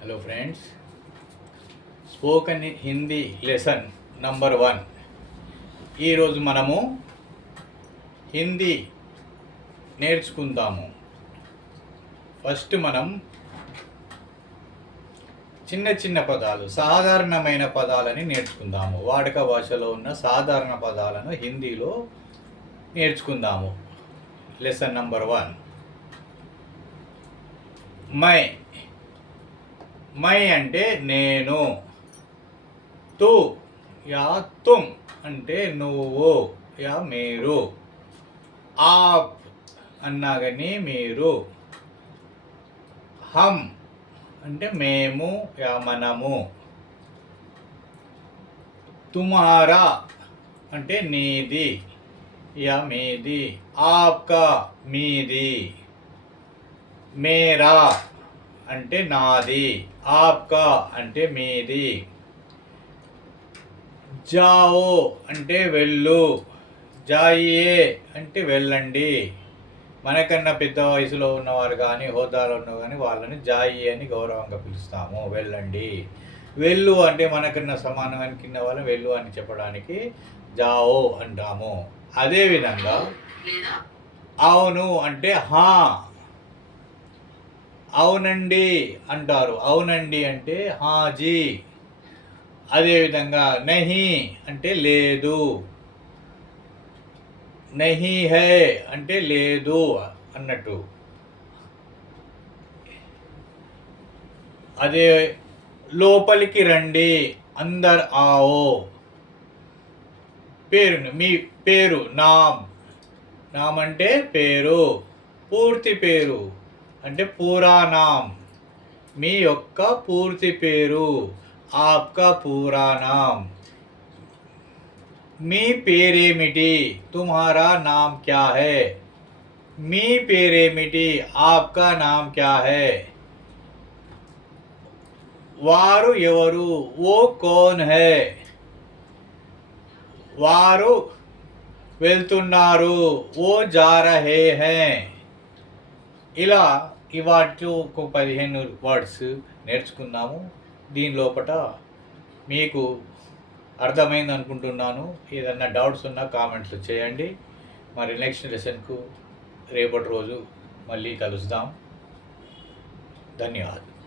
Hello friends, spoken Hindi lesson number 1 ఈరోజు మనము హిందీ నేర్చుకుందాము. ఫస్ట్ మనం చిన్న చిన్న పదాలు, సాధారణమైన పదాలని నేర్చుకుందాము. వాడుక భాషలో ఉన్న సాధారణ పదాలను హిందీలో నేర్చుకుందాము. Lesson number 1. మై అంటే నేను, తు యా తుమ్ అంటే నువ్వు యా మీరు, ఆప్ అన్నా కానీ మీరు, హమ్ అంటే మేము యా మనము, తుమ్హారా అంటే నీది యా మీది, ఆప్కా మీది, మేరా అంటే నాది, ఆప్కా అంటే మీది, జాओ అంటే వెళ్ళు, జాయియే అంటే వెళ్ళండి. మనకన్నా పెద్ద వయసులో ఉన్నవారు కానీ హోదాలో ఉన్న కానీ వాళ్ళని జాయి అని గౌరవంగా పిలుస్తాము. వెళ్ళండి. వెళ్ళు అంటే మనకన్నా సమానమైన కింద వాళ్ళు వెళ్ళు అని చెప్పడానికి జాओ అంటాము. అదేవిధంగా అవును అంటే హా, అవునండి అంటారు. అవునండి అంటే హాజీ. అదేవిధంగా నహీ అంటే లేదు, నహీ హై అంటే లేదు అన్నట్టు. అదే లోపలికి రండి, అందర్ ఆవో. పేరు, మీ పేరు, నామ్. నామ్ అంటే పేరు, పూర్తి పేరు అంటే పూరా నామ్. మీ యొక్క పూర్తి పేరు, ఆప్కా పూరా నామ్. మీ పేరేమిటి, తుమ్హారా నామ్ క్యా హై. మీ పేరేమిటి, ఆప్కా నామ్ క్యా హై. వారు ఎవరు, ఓ కౌన్ హై. వారు వెళ్తున్నారు, ఓ జా రహే హై. ఇలా వాటిలో ఒక 15 వర్డ్స్ నేర్చుకుందాము. దీని లోపల మీకు అర్థమైంది అనుకుంటున్నాను. ఏదన్నా డౌట్స్ ఉన్నా కామెంట్లు చేయండి. మరి నెక్స్ట్ లెసన్కు రేపటి రోజు మళ్ళీ కలుద్దాం. ధన్యవాదాలు.